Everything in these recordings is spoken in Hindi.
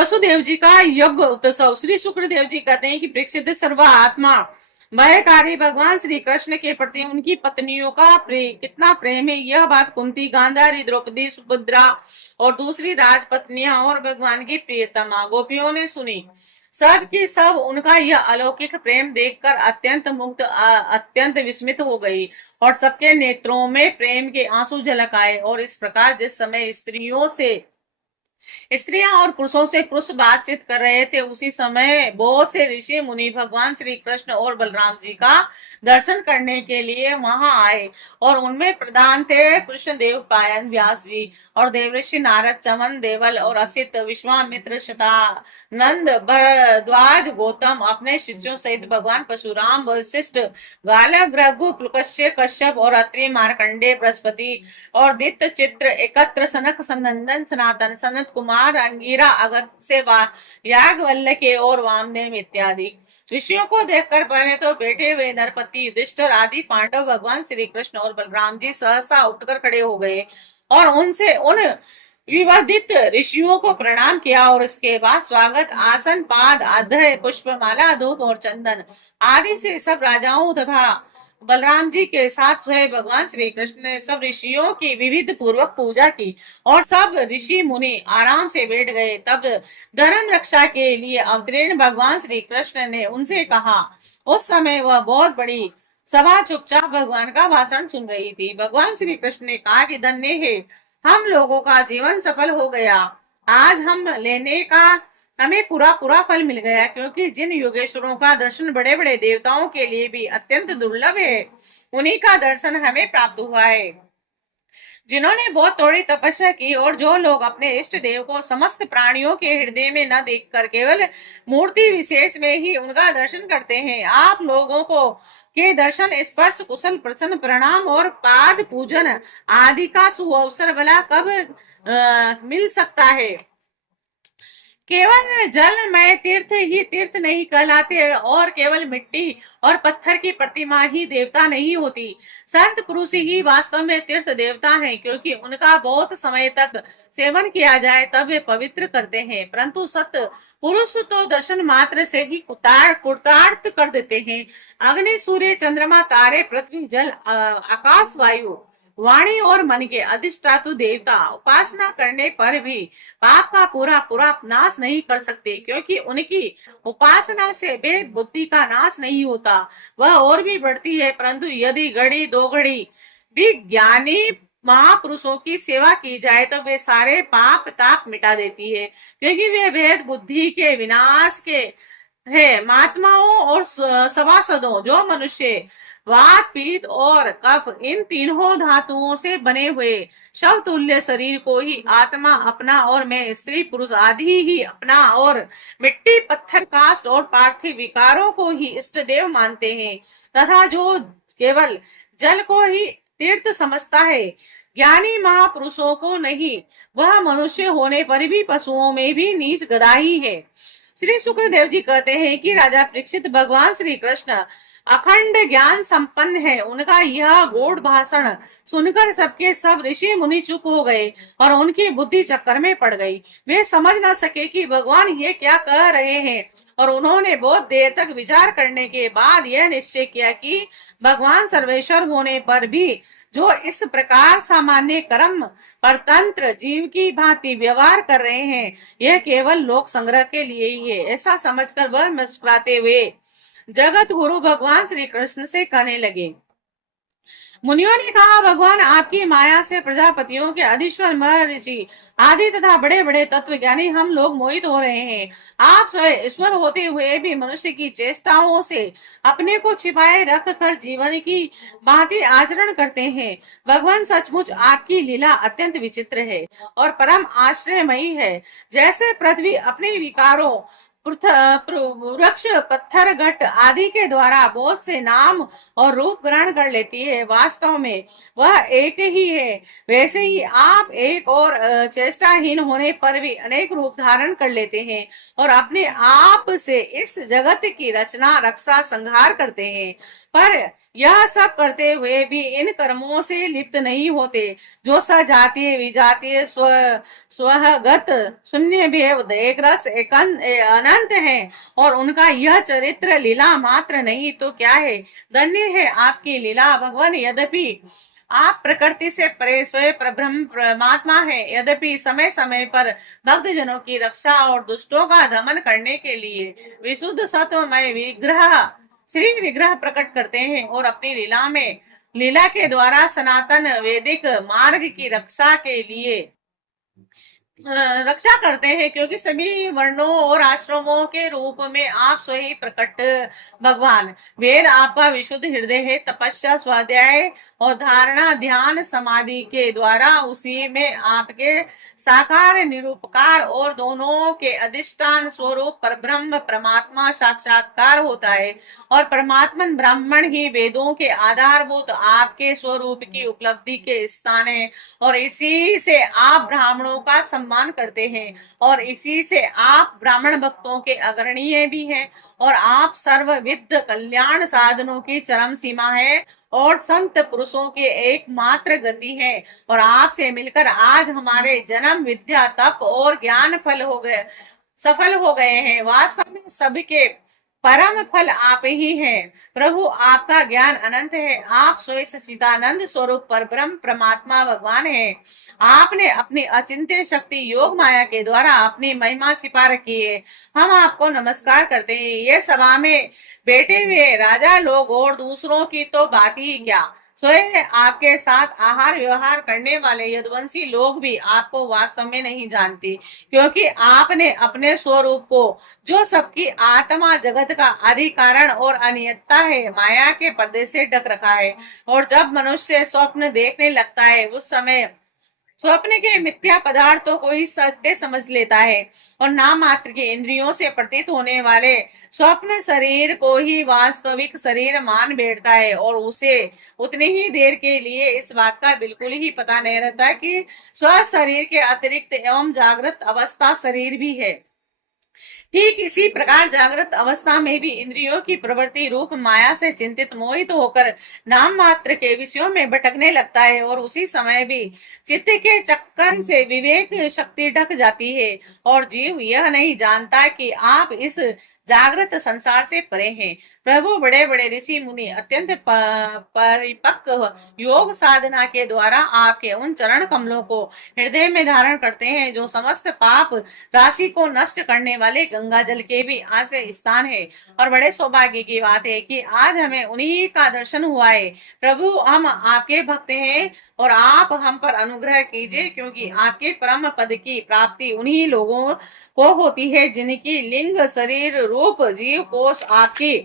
वसुदेव जी का यज्ञ उत्सव। श्री शुक्रदेव जी कहते हैं कि परीक्षित सर्व आत्मा भयकारी भगवान श्री कृष्ण के प्रति उनकी पत्नियों का कितना प्रेम है, यह बात कुंती, गांधारी, द्रौपदी, सुभद्रा और दूसरी राजपत्नियां और भगवान की प्रियतमा गोपियों ने सुनी। सब के सब उनका यह अलौकिक प्रेम देखकर अत्यंत मुग्ध, अत्यंत विस्मित हो गई और सबके नेत्रों में प्रेम के आंसू झलक आए। और इस प्रकार जिस समय स्त्रियां और पुरुषों से पुरुष बातचीत कर रहे थे, उसी समय बहुत से ऋषि मुनि भगवान श्री कृष्ण और बलराम जी का दर्शन करने के लिए वहां आए। और उनमें प्रधान थे कृष्ण देव पायन व्यास जी और देवऋषि नारद, चमन, देवल और असित, विश्वामित्र, शतानंद, भरद्वाज, गौतम अपने शिष्यों सहित भगवान परशुराम, वशिष्ठ, गालव, भृगु, पुलकश्य, कश्यप और अत्रि, मार्कंडे, बृहस्पति और दित्य चित्र एकत्र, सनक, सनंदन, सनातन, सनत कुमार, अंगिरा, अगस्त्य, याज्ञवल्क्य और वामदेव इत्यादि ऋषियों को देखकर पहले तो बैठे हुए नरपति, युधिष्ठिर आदि पांडव भगवान श्री कृष्ण और बलराम जी सहसा उठकर खड़े हो गए और उनसे उन विवादित ऋषियों को प्रणाम किया। और इसके बाद स्वागत आसन, पाद, अध्याय, पुष्पमाला, धूप और चंदन आदि से सब राजाओं तथा बलराम जी के साथ स्वयं भगवान श्री कृष्ण ने सब ऋषियों की विविध पूर्वक पूजा की और सब ऋषि मुनि आराम से बैठ गए। तब धर्म रक्षा के लिए अवतीर्ण भगवान श्री कृष्ण ने उनसे कहा। उस समय वह बहुत बड़ी सभा चुपचाप भगवान का भाषण सुन रही थी। भगवान श्री कृष्ण ने कहा कि धन्य है, हम लोगों का जीवन सफल हो गया। आज हमें पूरा पूरा फल मिल गया, क्योंकि जिन योगेश्वरों का दर्शन बड़े बड़े देवताओं के लिए भी अत्यंत दुर्लभ है, उन्हीं का दर्शन हमें प्राप्त हुआ है। जिन्होंने बहुत थोड़ी तपस्या की और जो लोग अपने इष्ट देव को समस्त प्राणियों के हृदय में न देखकर केवल मूर्ति विशेष में ही उनका दर्शन करते हैं, आप लोगों को के दर्शन, स्पर्श, कुशल, प्रसन्न, प्रणाम और पाद पूजन आदि का सुअवसर भला कब मिल सकता है। केवल जल में तीर्थ ही तीर्थ नहीं कहलाते और केवल मिट्टी और पत्थर की प्रतिमा ही देवता नहीं होती। संत पुरुष ही वास्तव में तीर्थ देवता हैं, क्योंकि उनका बहुत समय तक सेवन किया जाए तब वे पवित्र करते हैं। परंतु सत पुरुष तो दर्शन मात्र से ही कुतार्थ कर देते हैं। अग्नि, सूर्य, चंद्रमा, तारे, पृथ्वी, जल, आकाश, वायु, वाणी और मन के अधिष्ठातु देवता उपासना करने पर भी पाप का पूरा पूरा नाश नहीं कर सकते, क्योंकि उनकी उपासना से भेद बुद्धि का नाश नहीं होता, वह और भी बढ़ती है। परंतु यदि घड़ी दो घड़ी भी ज्ञानी महापुरुषों की सेवा की जाए तो वे सारे पाप ताप मिटा देती है, क्योंकि वे भेद बुद्धि के विनाश के है। महात्माओं और सभासदों, जो मनुष्य वात, पीत और कफ इन तीनों धातुओं से बने हुए शव तुल्य शरीर को ही आत्मा अपना और मैं स्त्री पुरुष आदि ही अपना और मिट्टी, पत्थर, काष्ठ और पार्थिव विकारों को ही इष्ट देव मानते हैं, तथा जो केवल जल को ही तीर्थ समझता है, ज्ञानी महापुरुषों को नहीं, वह मनुष्य होने पर भी पशुओं में भी नीच गधा ही है। श्री शुक्रदेव जी कहते हैं कि राजा परीक्षित, भगवान श्री कृष्ण अखंड ज्ञान संपन्न है। उनका यह गूढ़ भाषण सुनकर सबके सब ऋषि मुनि चुप हो गए और उनकी बुद्धि चक्कर में पड़ गई। वे समझ न सके कि भगवान ये क्या कह रहे हैं, और उन्होंने बहुत देर तक विचार करने के बाद यह निश्चय किया कि भगवान सर्वेश्वर होने पर भी जो इस प्रकार सामान्य कर्म परतंत्र जीव की भांति व्यवहार कर रहे हैं, यह केवल लोक संग्रह के लिए ही है। ऐसा समझकर वह मुस्कुराते हुए जगत गुरु भगवान श्री कृष्ण से कहने लगे। मुनियों ने कहा, भगवान आपकी माया से प्रजापतियों के अधीश्वर महर्षि आदि तथा बड़े बड़े तत्व ज्ञानी हम लोग मोहित हो रहे हैं। आप स्वयं ईश्वर होते हुए भी मनुष्य की चेष्टाओं से अपने को छिपाए रख कर जीवन की भांति आचरण करते हैं। भगवान, सचमुच आपकी लीला अत्यंत विचित्र है और परम आश्चर्यमयी है। जैसे पृथ्वी अपने विकारों वृक्ष, पत्थर, घट आदि के द्वारा बहुत से नाम और रूप ग्रहण कर लेती है, वास्तव में वह एक ही है, वैसे ही आप एक और चेष्टाहीन होने पर भी अनेक रूप धारण कर लेते हैं और अपने आप से इस जगत की रचना, रक्षा, संहार करते हैं। पर यह सब करते हुए भी इन कर्मों से लिप्त नहीं होते जो सजातीय विजातीय स्वगत शून्य भेव एक रस अनंत है, और उनका यह चरित्र लीला मात्र नहीं तो क्या है। धन्य है आपकी लीला भगवान। यद्यपि आप प्रकृति से परे स्वयं प्रब्रह्म परमात्मा है, यद्यपि समय समय पर भक्त जनों की रक्षा और दुष्टों का दमन करने के लिए विशुद्ध सत्वमय विग्रह श्री विग्रह प्रकट करते हैं और अपनी लीला के द्वारा सनातन वैदिक मार्ग की रक्षा के लिए रक्षा करते हैं, क्योंकि सभी वर्णों और आश्रमों के रूप में आप स्वयं प्रकट भगवान। वेद आपका विशुद्ध हृदय है। तपस्या स्वाध्याय और धारणा ध्यान समाधि के द्वारा उसी में आपके साकार निरूपकार और दोनों के अधिष्ठान स्वरूप परब्रह्म परमात्मा साक्षात्कार होता है, और परमात्मन ब्राह्मण ही वेदों के आधारभूत आपके स्वरूप की उपलब्धि के स्थान है, और इसी से आप ब्राह्मणों का सम्मान करते हैं, और इसी से आप ब्राह्मण भक्तों के अग्रणीय भी हैं, और आप सर्वविध कल्याण साधनों की चरम सीमा है और संत पुरुषों के एकमात्र गति है। और आपसे मिलकर आज हमारे जन्म विद्या तप और ज्ञान सफल हो गए हैं। वास्तव में सबके परम फल आप ही हैं। प्रभु आपका ज्ञान अनंत है। आप स्वयं सच्चिदानंद स्वरूप परब्रह्म परमात्मा भगवान है। आपने अपनी अचिंत्य शक्ति योग माया के द्वारा अपनी महिमा छिपा रखी है। हम आपको नमस्कार करते हैं। ये सभा में बैठे हुए राजा लोग और दूसरों की तो बात ही क्या, स्वयं आपके साथ आहार व्यवहार करने वाले यदुवंशी लोग भी आपको वास्तव में नहीं जानते, क्योंकि आपने अपने स्वरूप को, जो सबकी आत्मा जगत का आदि कारण और अनियतता है, माया के पर्दे से ढक रखा है। और जब मनुष्य स्वप्न देखने लगता है उस समय स्वप्न के मिथ्या पदार्थों को ही सत्य समझ लेता है, और नाम मात्र के इंद्रियों से प्रतीत होने वाले स्वप्न शरीर को ही वास्तविक शरीर मान बैठता है, और उसे उतनी ही देर के लिए इस बात का बिल्कुल ही पता नहीं रहता कि स्व शरीर के अतिरिक्त एवं जागृत अवस्था शरीर भी है। ठीक इसी प्रकार जागृत अवस्था में भी इंद्रियों की प्रवृत्ति रूप माया से चिंतित मोहित होकर नाम मात्र के विषयों में भटकने लगता है, और उसी समय भी चित्त के चक्कर से विवेक शक्ति ढक जाती है, और जीव यह नहीं जानता कि आप इस जागृत संसार से परे हैं। प्रभु बड़े बड़े ऋषि मुनि अत्यंत परिपक्व योग साधना के द्वारा आपके उन चरण कमलों को हृदय में धारण करते हैं, जो समस्त पाप राशि को नष्ट करने वाले गंगा जल के भी आश्रय स्थान है। और बड़े सौभाग्य की बात है कि आज हमें उन्हीं का दर्शन हुआ है। प्रभु, हम आपके भक्त हैं और आप हम पर अनुग्रह कीजिए, क्योंकि आपके परम पद की प्राप्ति उन्हीं लोगों को होती है जिनकी लिंग शरीर रूप जीव कोश आपकी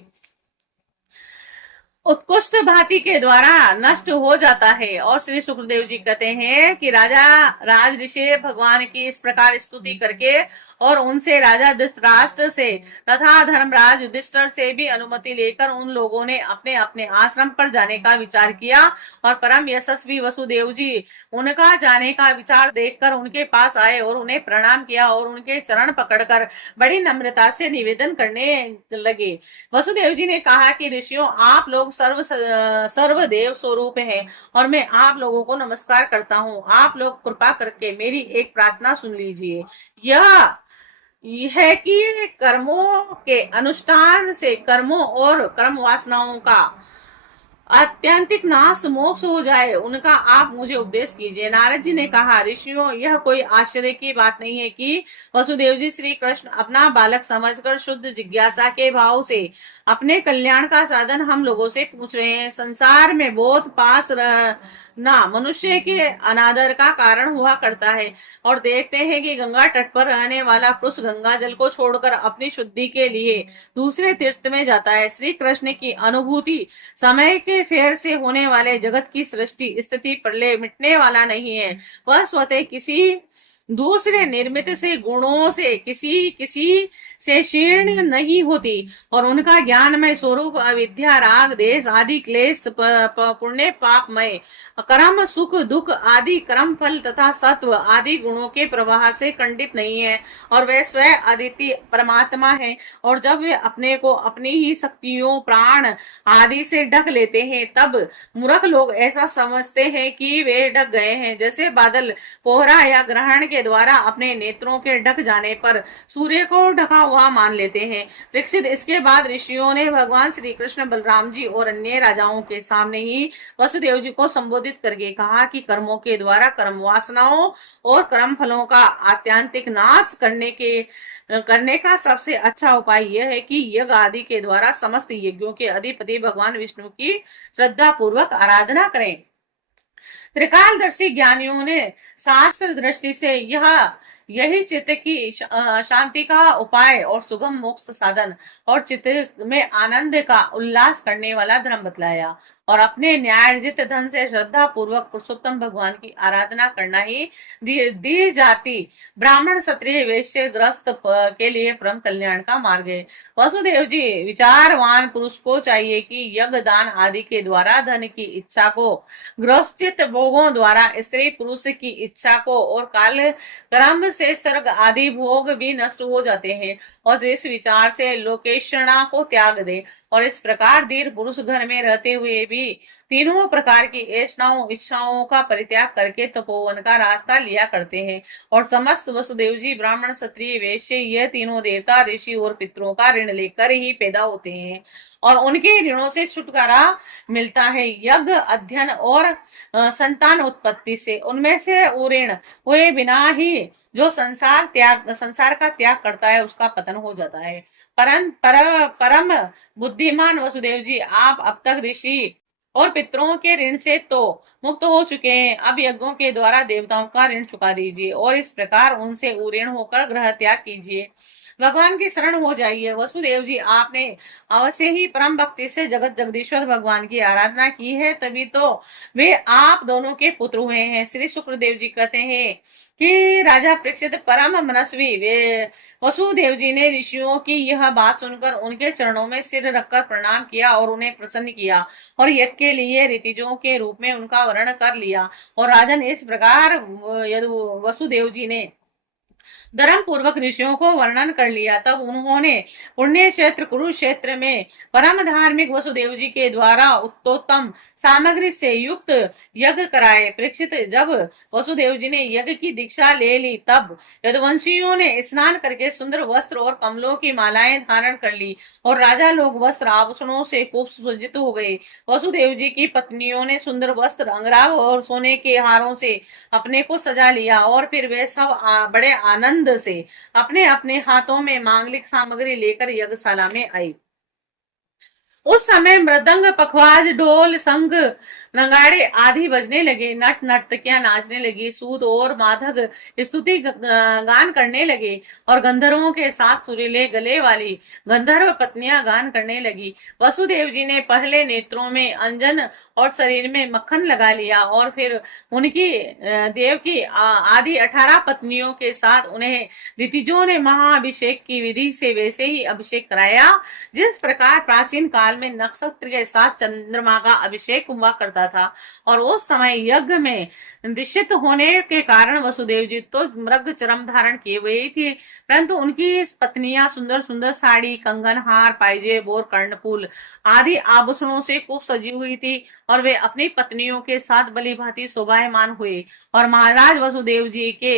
उत्कृष्ट भांति के द्वारा नष्ट हो जाता है। और श्री सुखदेव जी कहते हैं कि राजा राज ऋषि भगवान की इस प्रकार स्तुति करके और उनसे राजा धृतराष्ट्र से तथा धर्मराज युधिष्ठिर से भी अनुमति लेकर उन लोगों ने अपने अपने आश्रम पर जाने का विचार किया, और परम यशस्वी वसुदेव जी उनका जाने का विचार देखकर उनके पास आए और उन्हें प्रणाम किया और उनके चरण पकड़कर बड़ी नम्रता से निवेदन करने लगे। वसुदेव जी ने कहा कि ऋषियों, आप लोग सर्वदेव स्वरूप हैं और मैं आप लोगों को नमस्कार करता हूँ। आप लोग कृपा करके मेरी एक प्रार्थना सुन लीजिए। यह है कि कर्मों के अनुष्ठान से कर्मों और कर्म वासनाओं का आत्यंतिक नाश मोक्ष हो जाए, उनका आप मुझे उपदेश कीजिए। नारद जी ने कहा, ऋषियों, यह कोई आश्चर्य की बात नहीं है कि वसुदेव जी श्री कृष्ण अपना बालक समझकर शुद्ध जिज्ञासा के भाव से अपने कल्याण का साधन हम लोगों से पूछ रहे हैं। संसार में बहुत पास रहना मनुष्य के अनादर का कारण हुआ करता है, और देखते हैं कि गंगा तट पर रहने वाला पुरुष गंगा जल को छोड़कर अपनी शुद्धि के लिए दूसरे तीर्थ में जाता है। श्री कृष्ण की अनुभूति समय के फेर से होने वाले जगत की सृष्टि स्थिति प्रलय मिटने वाला नहीं है। वह स्वतः किसी दूसरे निर्मित से गुणों से किसी किसी से क्षीण नहीं होती, और उनका ज्ञानमय स्वरूप अविद्या राग देश आदि क्लेश पुण्य पापमय कर्म सुख दुख आदि कर्म फल तथा सत्व आदि गुणों के प्रवाह से खंडित नहीं है, और वे स्वयं अद्वितीय परमात्मा है। और जब वे अपने को अपनी ही शक्तियों प्राण आदि से ढक लेते हैं, तब मूर्ख लोग ऐसा समझते हैं कि वे ढक गए हैं, जैसे बादल कोहरा या ग्रहण के द्वारा अपने नेत्रों के ढक जाने पर सूर्य को ढका हुआ मान लेते हैं। परीक्षित, इसके बाद ऋषियों ने भगवान श्री कृष्ण, बलराम जी और अन्य राजाओं के सामने ही वसुदेव जी को संबोधित करके कहा कि कर्मों के द्वारा कर्म वासनाओं और कर्म फलों का आत्यंतिक नाश करने का सबसे अच्छा उपाय यह है कि यज्ञ आदि के द्वारा समस्त यज्ञों के अधिपति भगवान विष्णु की श्रद्धा पूर्वक आराधना करें। त्रिकालदर्शी ज्ञानियों ने शास्त्र दृष्टि से यही चित्त की शांति का उपाय और सुगम मोक्ष साधन और चित्त में आनंद का उल्लास करने वाला धर्म बतलाया, और अपने न्यायोचित धन से श्रद्धा पूर्वक पुरुषोत्तम भगवान की आराधना करना ही दी जाती ब्राह्मण क्षत्रिय वैश्य ग्रस्त के लिए परम कल्याण का मार्ग है। वसुदेव जी, विचारवान पुरुष को चाहिए कि यज्ञ दान आदि के द्वारा धन की इच्छा को, गृहस्थित भोगों द्वारा स्त्री पुरुष की इच्छा को, और काल कर्म से स्वर्ग आदि भोग भी नष्ट हो जाते हैं, और जिस विचार से लोकेशना को त्याग दे, और इस प्रकार धीर पुरुष घर में रहते हुए भी तीनों प्रकार की ऐष्णाओं इच्छाओं का परित्याग करके तपोवन का रास्ता लिया करते हैं। और समस्त वसुदेव जी ब्राह्मण क्षत्रिय वैश्य यह तीनों देवता ऋषि और पितरों का ऋण लेकर ही पैदा होते हैं, और उनके ऋणों से छुटकारा मिलता है यज्ञ अध्ययन और संतान उत्पत्ति से। उनमें से ऋण हुए बिना ही जो संसार का त्याग करता है उसका पतन हो जाता है। परम बुद्धिमान वसुदेव जी, आप अब तक ऋषि और पितरों के ऋण से तो मुक्त हो चुके हैं, अब यज्ञों के द्वारा देवताओं का ऋण चुका दीजिए और इस प्रकार उनसे ऋण होकर ग्रह त्याग कीजिए, भगवान की शरण हो जाइए। वसुदेव जी, आपने अवश्य ही परम भक्ति से जगत जगदीश्वर भगवान की आराधना की है, तभी तो वे आप दोनों के पुत्र हुए हैं। श्री शुक्रदेव जी कहते हैं कि राजा परीक्षित परम मनस्वी वे वसुदेव जी ने ऋषियों की यह बात सुनकर उनके चरणों में सिर रखकर प्रणाम किया और उन्हें प्रसन्न किया, और यज्ञ के लिए ऋतिजों के रूप में उनका वर्ण कर लिया। और राजन, इस प्रकार वसुदेव जी ने धर्म पूर्वक ऋषियों को वर्णन कर लिया। तब उन्होंने पुण्य क्षेत्र कुरुक्षेत्र में परम धार्मिक वसुदेव जी के द्वारा उत्तोत्तम सामग्री से युक्त यज्ञ कराए। परीक्षित, जब वसुदेव जी ने यज्ञ की दीक्षा ले ली, तब यदुवंशियों ने स्नान करके सुंदर वस्त्र और कमलों की मालाएं धारण कर ली, और राजा लोग वस्त्र आभूषणों से खूब सुसज्जित हो गए। वसुदेव जी की पत्नियों ने सुंदर वस्त्र अंगराग और सोने के हारों से अपने को सजा लिया, और फिर वे सब बड़े आनंद से अपने अपने हाथों में मांगलिक सामग्री लेकर यज्ञशाला में आई। उस समय मृदंग पखवाज ढोल संग नगाड़े आदि बजने लगे, नट नर्तकियां नाचने लगी, सूद और माधक स्तुति गान करने लगे, और गंधर्वों के साथ सुरीले गले वाली गंधर्व पत्नियां गान करने लगी। वसुदेव जी ने पहले नेत्रों में अंजन और शरीर में मक्खन लगा लिया, और फिर उनकी देव की आदि 18 पत्नियों के साथ उन्हें ऋतिजों ने महाअभिषेक की विधि से वैसे ही अभिषेक कराया, जिस प्रकार प्राचीन काल में नक्षत्र के साथ चंद्रमा का अभिषेक हुआ करता था। और उस समय यज्ञ में दिशित होने के कारण वसुदेव जी तो मृग चरम धारण किए हुए ही थे, परंतु उनकी पत्नियां सुंदर सुंदर साड़ी, कंगन, हार, पायजेब और कर्णफूल आदि आभूषणों से खूब सजी हुई थी, और वे अपनी पत्नियों के साथ बलि भांति शोभायमान हुए। और महाराज वसुदेव जी के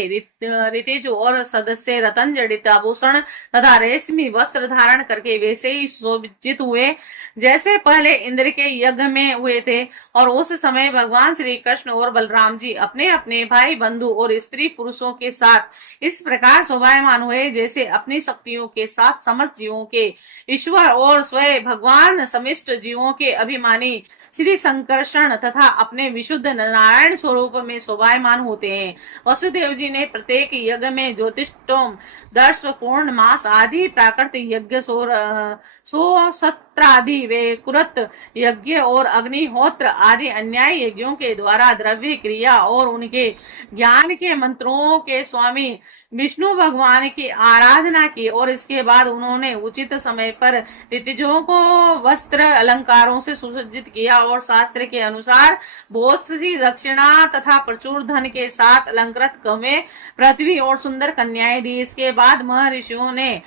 ऋतिज और सदस्य रतन जड़ित आभूषण तथा रेशमी वस्त्र धारण करके वैसे ही शोभित हुए जैसे पहले इंद्र के यज्ञ में हुए थे। और उस समय भगवान श्री कृष्ण और बलराम जी अपने अपने भाई बंधु और स्त्री पुरुषों के साथ इस प्रकार शोभायमान हुए जैसे अपनी शक्तियों के साथ समस्त जीवों के ईश्वर और स्वयं भगवान समिष्ट जीवों के अभिमानी श्री संकर्षण तथा अपने विशुद्ध नारायण स्वरूप में शोभायमान होते हैं। वसुदेव जी ने प्रत्येक यज्ञ में ज्योतिषोम, दर्श, पूर्ण मास आदि प्राकृत यज्ञ, सो सत्र आदि वे कुरत यज्ञ और अग्निहोत्र आदि ही अन्यायी यज्ञों के द्वारा द्रव्य क्रिया और उनके ज्ञान के मंत्रों के स्वामी विष्णु भगवान की आराधना की, और इसके बाद उन्होंने उचित समय पर ऋतुजों को वस्त्र अलंकारों से सुसज्जित किया और शास्त्र के अनुसार बहुत सी दक्षिणा तथा प्रचुर धन के साथ अलंकृत कौवें, पृथ्वी और सुंदर कन्याएं दी। इसके बाद महर्षियों ने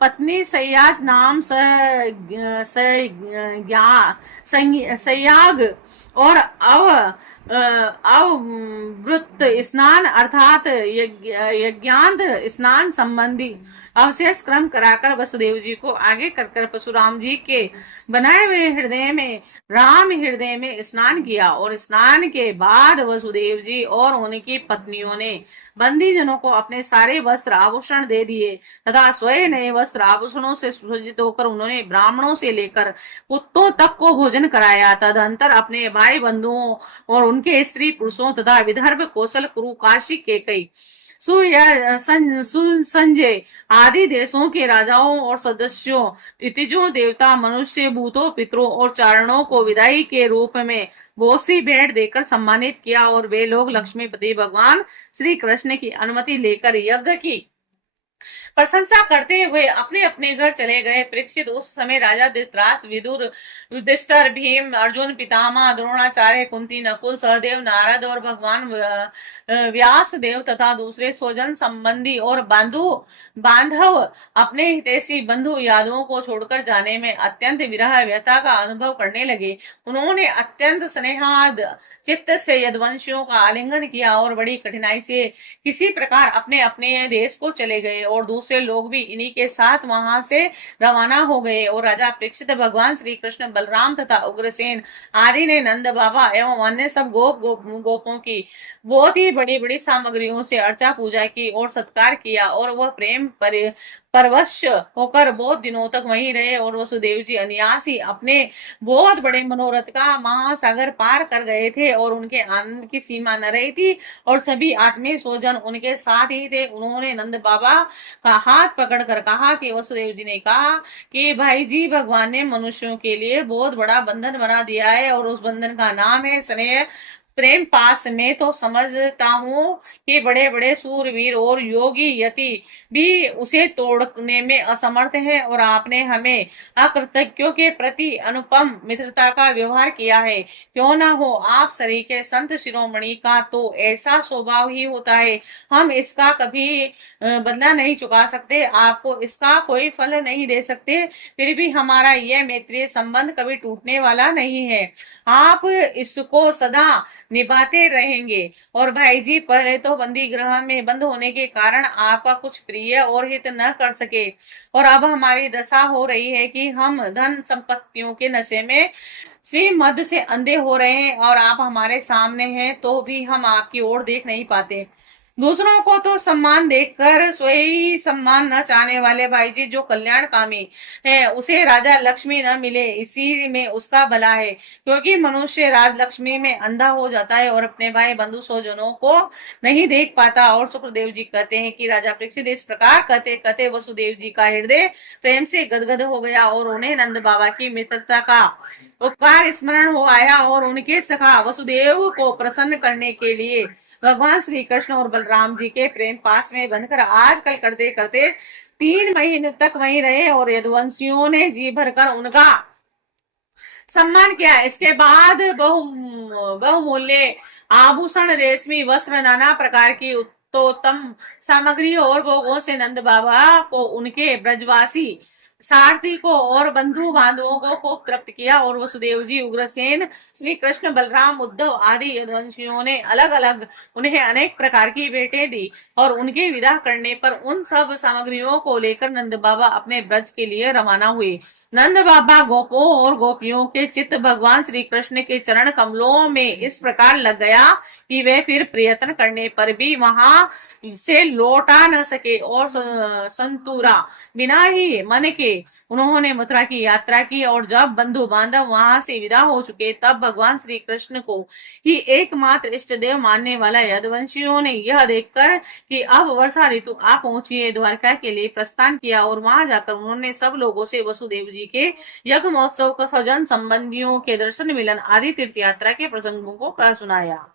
पत्नी सयाज नाम सयाग और अववृत स्नान अर्थात यज्ञांत स्नान संबंधी अवशेष क्रम कराकर वसुदेव जी को आगे कर परशुराम जी के बनाए हुए हृदय में राम हृदय में स्नान किया, और स्नान के बाद वसुदेव जी और उनकी पत्नियों ने बंदी जनों को अपने सारे वस्त्र आभूषण दे दिए तथा स्वयं नए वस्त्र आभूषणों से सुसज्जित होकर उन्होंने ब्राह्मणों से लेकर कुत्तों तक को भोजन कराया। तदंतर अपने भाई बंधुओं और उनके स्त्री पुरुषों तथा विदर्भ, कौशल, कुरु, काशी, केकई, संजय आदि देशों के राजाओं और सदस्यों, ऋतिजों, देवता, मनुष्य, भूतों, पितरों और चारणों को विदाई के रूप में बहुत सी भेंट देकर सम्मानित किया, और वे लोग लक्ष्मीपति भगवान श्री कृष्ण की अनुमति लेकर यज्ञ की प्रशंसा करते हुए अपने अपने घर चले गए। परीक्षित, उस समय राजा धृतराष्ट्र, विदुर, युधिष्ठिर, भीम, अर्जुन, पितामह, द्रोणाचार्य, कुंती, नकुल, सहदेव, नारद और भगवान व्यास देव तथा दूसरे स्वजन संबंधी और बांधव अपने हितैषी बंधु यादवों को छोड़कर जाने में अत्यंत विरह व्यथा का अनुभव करने लगे। उन्होंने अत्यंत स्नेहाद चित्त से यदुवंशियों का आलिंगन किया और बड़ी कठिनाई से किसी प्रकार अपने अपने देश को चले गए, और दूसरे लोग भी इन्हीं के साथ वहां से रवाना हो गए। और राजा परीक्षित, भगवान श्री कृष्ण, बलराम तथा उग्रसेन आदि ने नंद बाबा एवं अन्य सब गोपों की बहुत ही बड़ी बड़ी सामग्रियों से अर्चा पूजा की और सत्कार किया, और वह प्रेम परवश होकर बहुत दिनों तक वहीं रहे। और वसुदेव जी अनायासी अपने बहुत बड़े मनोरथ का महासागर पार कर गए थे, और उनके आनंद की सीमा न रही थी, और सभी आत्मीय स्वजन उनके साथ ही थे। उन्होंने नंद बाबा का हाथ पकड़कर कहा कि वसुदेव जी ने कहा कि भाई जी, भगवान ने मनुष्यों के लिए बहुत बड़ा बंधन बना दिया है, और उस बंधन का नाम है स्नेह प्रेम पास। में तो समझता हूँ कि बड़े बड़े सूरवीर और योगी यति भी उसे तोड़ने में असमर्थ है, और आपने हमें अकृतज्ञों के प्रति अनुपम मित्रता का व्यवहार किया है। क्यों ना हो, आप सरीखे संत शिरोमणि का तो ऐसा स्वभाव ही होता है, हम इसका कभी बदला नहीं चुका सकते, आपको इसका कोई फल नहीं दे सकते, फिर भी हमारा यह मैत्रीय संबंध कभी टूटने वाला नहीं है। आप इसको सदा निभाते रहेंगे। और भाई जी, पहले तो बंदी गृह में बंद होने के कारण आपका कुछ प्रिय और हित न कर सके, और अब हमारी दशा हो रही है कि हम धन संपत्तियों के नशे में श्री मद से अंधे हो रहे हैं, और आप हमारे सामने हैं तो भी हम आपकी ओर देख नहीं पाते। दूसरों को तो सम्मान देखकर स्वयं सम्मान न चाहने वाले भाई जी जो कल्याण कामी है, उसे राजा लक्ष्मी न मिले, इसी में उसका भला है, क्योंकि मनुष्य राज लक्ष्मी में अंधा हो जाता है और अपने भाई बंधु स्वजनों को नहीं देख पाता। और सुखदेव जी कहते हैं कि राजा परीक्षित इस प्रकार कहते कहते वसुदेव जी का हृदय प्रेम से गदगद हो गया, और उन्हें नंद बाबा की मित्रता का उपकार स्मरण हो आया, और उनके सखा वसुदेव को प्रसन्न करने के लिए भगवान श्री कृष्ण और बलराम जी के प्रेम पास में बनकर आजकल करते करते 3 महीने तक वहीं रहे, और यदुवंशियों ने जी भरकर उनका सम्मान किया। इसके बाद बहुमूल्य आभूषण, रेशमी वस्त्र, नाना प्रकार की उत्तम सामग्री और भोगों से नंद बाबा को, उनके ब्रजवासी सारथी को और बंधु बांधवों को खूब तृप्त किया। और वसुदेव जी, उग्रसेन, श्री कृष्ण, बलराम, उद्धव आदि यदुवंशियों ने अलग अलग उन्हें अनेक प्रकार की भेंटें दी, और उनके विदा करने पर उन सब सामग्रियों को लेकर नंद बाबा अपने ब्रज के लिए रवाना हुए। नंद बाबा गोपों और गोपियों के चित्त भगवान श्री कृष्ण के चरण कमलों में इस प्रकार लग गया कि वे फिर प्रयत्न करने पर भी वहां से लौटा न सके, और संतूरा बिना ही मन के उन्होंने मथुरा की यात्रा की और जब बंधु बांधव वहां से विदा हो चुके तब भगवान श्री कृष्ण को ही एकमात्र इष्ट देव मानने वाला यदुवंशियों ने यह देखकर कि अब वर्षा ऋतु आ पहुंची है द्वारका के लिए प्रस्थान किया और वहां जाकर उन्होंने सब लोगों से वसुदेव जी के यज्ञ महोत्सव का स्वजन संबंधियों के दर्शन मिलन आदि तीर्थ यात्रा के प्रसंगों को कह सुनाया।